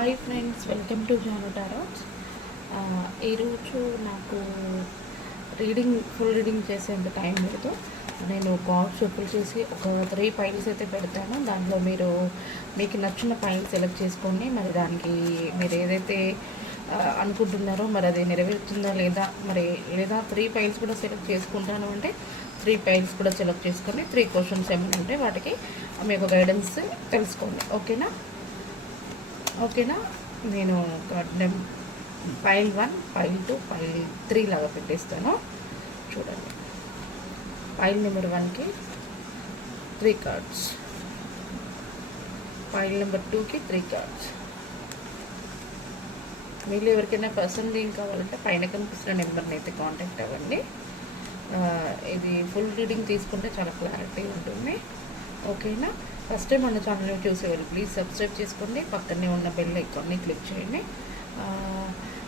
Hi friends, welcome to Janu tarots. ఈరోజు నాకు full reading చేసేంత టైం లేదు. నేను కార్డ్స్ షఫుల్ చేసి ఒక 3 పైల్స్ అయితే పెడతాను. దాంట్లో మీకు నచ్చిన పైల్ సెలెక్ట్ చేసుకోండి. మరి దానికి మీరు ఏదైతే అనుకుంటున్నారో మరి అది నెరవేరుతుందా లేదా 3 పైల్స్ కూడా సెలెక్ట్ చేసుకుంటాను అంటే 3 పైల్స్ కూడా సెలెక్ట్ చేసుకొని 3 క్వశ్చన్స్ ఏమైనా ఉంటే వాటికి మీకు గైడెన్స్ తెలుసుకోండి. ఓకేనా. నేను పైల్ 1, పైల్ 2, పైల్ 3 లాగా పెట్టేస్తాను. చూడండి, పైల్ నెంబర్ 1కి 3 కార్డ్స్, పైల్ నెంబర్ 2కి 3 కార్డ్స్. మీరు ఎవరికైనా పర్సనల్ లింక్ కావాలంటే పైన కనిపిస్తున్న నెంబర్ని అయితే కాంటాక్ట్ అవ్వండి. ఇది ఫుల్ రీడింగ్ తీసుకుంటే చాలా క్లారిటీ ఉంటుంది. ఓకేనా. ఫస్ట్ టైం మన ఛానల్ని చూసేవాళ్ళు ప్లీజ్ సబ్స్క్రైబ్ చేసుకోండి. పక్కనే ఉన్న బెల్ ఐకాన్ని క్లిక్ చేయండి.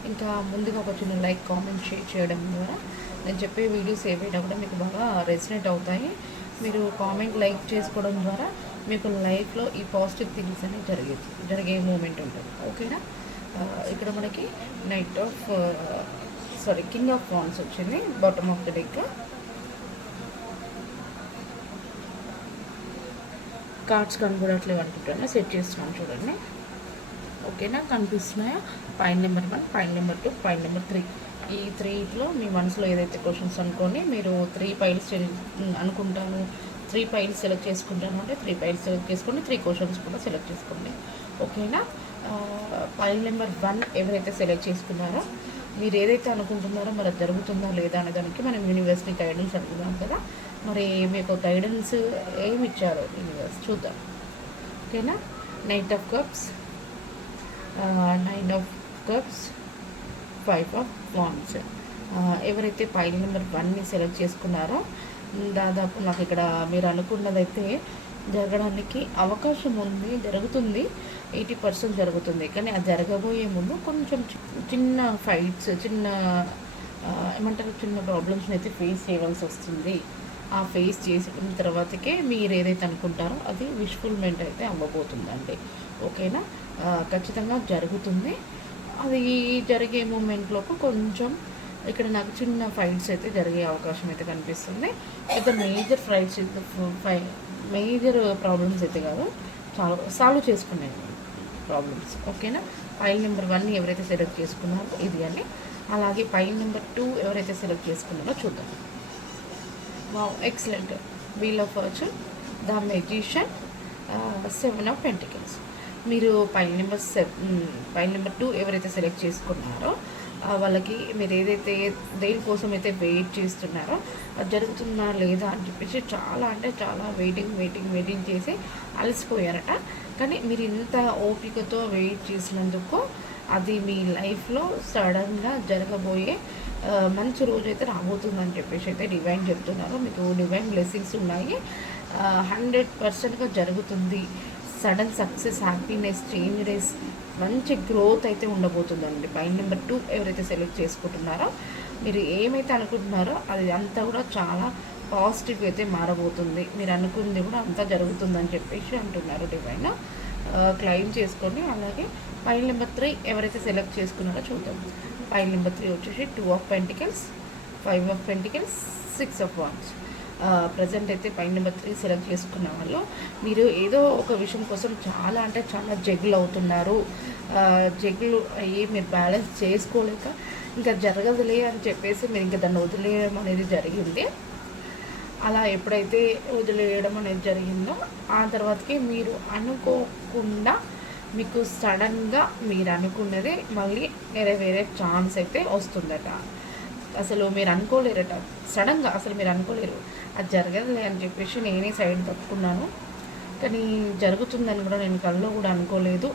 ఇంకా ముందుగా ఒక చిన్న లైక్, కామెంట్, షేర్ చేయడం ద్వారా నేను చెప్పే వీడియోస్ ఏవైనా కూడా మీకు బాగా రెసినేట్ అవుతాయి. మీరు కామెంట్, లైక్ చేసుకోవడం ద్వారా మీకు లైఫ్లో ఈ పాజిటివ్ థింగ్స్ అనేవి జరిగే మూమెంట్ ఉంటుంది. ఓకేనా. ఇక్కడ మనకి కింగ్ ఆఫ్ వాండ్స్ వచ్చింది bottom of the deck. Cards కనబడట్లేవు అనుకుంటున్నా, సెట్ చేస్తున్నాను చూడండి. ఓకేనా, కనిపిస్తున్నాయా? Pile number 1, pile number 2, pile number 3. ఈ 3లో మీ మనసులో ఏదైతే క్వశ్చన్స్ అనుకోండి. మీరు 3 పైల్స్ అనుకుంటాను, 3 పైల్స్ సెలెక్ట్ చేసుకుంటాను అంటే 3 పైల్స్ సెలెక్ట్ చేసుకోండి, 3 క్వశ్చన్స్ కూడా సెలెక్ట్ చేసుకోండి. ఓకేనా. పైల్ నెంబర్ 1 ఎవరైతే సెలెక్ట్ చేసుకున్నారో మీరు ఏదైతే అనుకుంటున్నారో మరి జరుగుతుందా లేదా అనే దానికి మనం యూనివర్స్ని గైడెన్స్ అనుకున్నాం కదా. మరి మీకు గైడెన్స్ ఏమి ఇచ్చారో యూనివర్స్ చూద్దాం. ఓకేనా. Knight of cups, 9 of cups, 5 of wands. ఎవరైతే పైల్ నెంబర్ 1ని సెలెక్ట్ చేసుకున్నారో దాదాపు నాకు ఇక్కడ మీరు అనుకున్నదైతే జరగడానికి అవకాశం ఉంది, జరుగుతుంది. 80% జరుగుతుంది. కానీ అది జరగబోయే ముందు కొంచెం చిన్న ఫైట్స్, చిన్న ప్రాబ్లమ్స్ని అయితే ఫేస్ చేయవలసి వస్తుంది. ఆ ఫేస్ చేసిన తర్వాతకే మీరు ఏదైతే అనుకుంటారో అది విష్ఫుల్మెంట్ అయితే అవ్వబోతుందండి. ఓకేనా. ఖచ్చితంగా జరుగుతుంది. అది జరిగే మూమెంట్లోపు కొంచెం ఇక్కడ నాకు చిన్న ఫైట్స్ అయితే జరిగే అవకాశం అయితే కనిపిస్తుంది. అయితే మేజర్ ప్రాబ్లమ్స్ అయితే కాదు, సాల్వ్ చేసుకునే ప్రాబ్లమ్స్. ఓకేనా. పైల్ నెంబర్ 1ని ఎవరైతే సెలెక్ట్ చేసుకున్నారో ఇది అని, అలాగే పైల్ నెంబర్ 2 ఎవరైతే సెలెక్ట్ చేసుకున్నారో చూద్దాం. Wow, excellent. Wheel of fortune, the magician, 7 of pentacles. మీరు పైల్ నెంబర్ 2 ఎవరైతే సెలెక్ట్ చేసుకున్నారో వాళ్ళకి మీరు ఏదైతే దేనికోసం అయితే వెయిట్ చేస్తున్నారో అది జరుగుతుందా లేదా అని చెప్పేసి చాలా అంటే చాలా వెయిటింగ్ చేసి అలసిపోయారట. కానీ మీరు ఇంత ఓపికతో వెయిట్ చేసినందుకు అది మీ లైఫ్లో సడన్గా జరగబోయే మంచి రోజు అయితే రాబోతుందని చెప్పేసి అయితే డివైన్ చెప్తున్నారు. మీకు డివైన్ బ్లెస్సింగ్స్ ఉన్నాయి. 100%గా జరుగుతుంది. సడన్ సక్సెస్, హ్యాపీనెస్, చేంజెస్, మంచి గ్రోత్ అయితే ఉండబోతుందండి. పైల్ నెంబర్ 2 ఎవరైతే సెలెక్ట్ చేసుకుంటున్నారో మీరు ఏమైతే అనుకుంటున్నారో అది అంతా కూడా చాలా పాజిటివ్ అయితే మారబోతుంది. మీరు అనుకుంది కూడా అంతా జరుగుతుందని చెప్పేసి అంటున్నారు డివైన్. క్లెయిమ్ చేసుకోండి. అలాగే పైల్ నెంబర్ 3 ఎవరైతే సెలెక్ట్ చేసుకున్నారో చూద్దాం. పైల్ నెంబర్ 3 వచ్చేసి 2 of pentacles, 5 of pentacles, 6 of wands. Present అయితే పైల్ నెంబర్ 3 సెలెక్ట్ చేసుకున్న వాళ్ళు మీరు ఏదో ఒక విషయం కోసం చాలా అంటే చాలా జగులు అవుతున్నారు. జగులు అయ్యి మీరు బ్యాలెన్స్ చేసుకోలేక ఇంకా జరగదులే అని చెప్పేసి మీరు ఇంకా దాన్ని వదిలేయడం అనేది జరిగింది. అలా ఎప్పుడైతే వదిలేయడం అనేది జరిగిందో ఆ తర్వాతకి మీరు అనుకోకుండా మీకు సడన్గా మీరు అనుకున్నది మళ్ళీ నెరవేరే ఛాన్స్ అయితే వస్తుందట. అసలు మీరు అనుకోలేరట, సడన్గా అసలు మీరు అనుకోలేరు. అది జరగదులే అని చెప్పేసి నేనే సైడ్ తప్పుకున్నాను, కానీ జరుగుతుందని కూడా నేను కల్లో కూడా అనుకోలేదు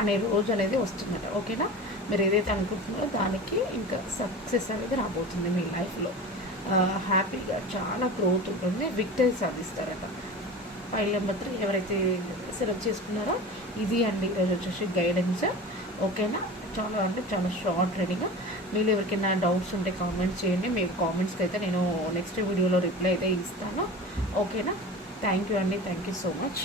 అనే రోజు అనేది వస్తుందట. ఓకేనా. మీరు ఏదైతే అనుకుంటున్నారో దానికి ఇంకా సక్సెస్ అనేది రాబోతుంది మీ లైఫ్లో. హ్యాపీగా చాలా గ్రోత్ ఉంటుంది, విక్టరీ సాధిస్తారట. పైల్ నెంబర్ 3 ఎవరైతే సెలెక్ట్ చేసుకున్నారో ఇది అండి ఈరోజు వచ్చేసి గైడెన్స్. ఓకేనా. చాలా అంటే చాలా షార్ట్ రీడింగ్. మీరు ఎవరికైనా డౌట్స్ ఉంటే కామెంట్స్ చేయండి. మీ కామెంట్స్కి అయితే నేను నెక్స్ట్ వీడియోలో రిప్లై అయితే ఇస్తాను. ఓకేనా. థ్యాంక్ యూ అండి, థ్యాంక్ యూ సో మచ్.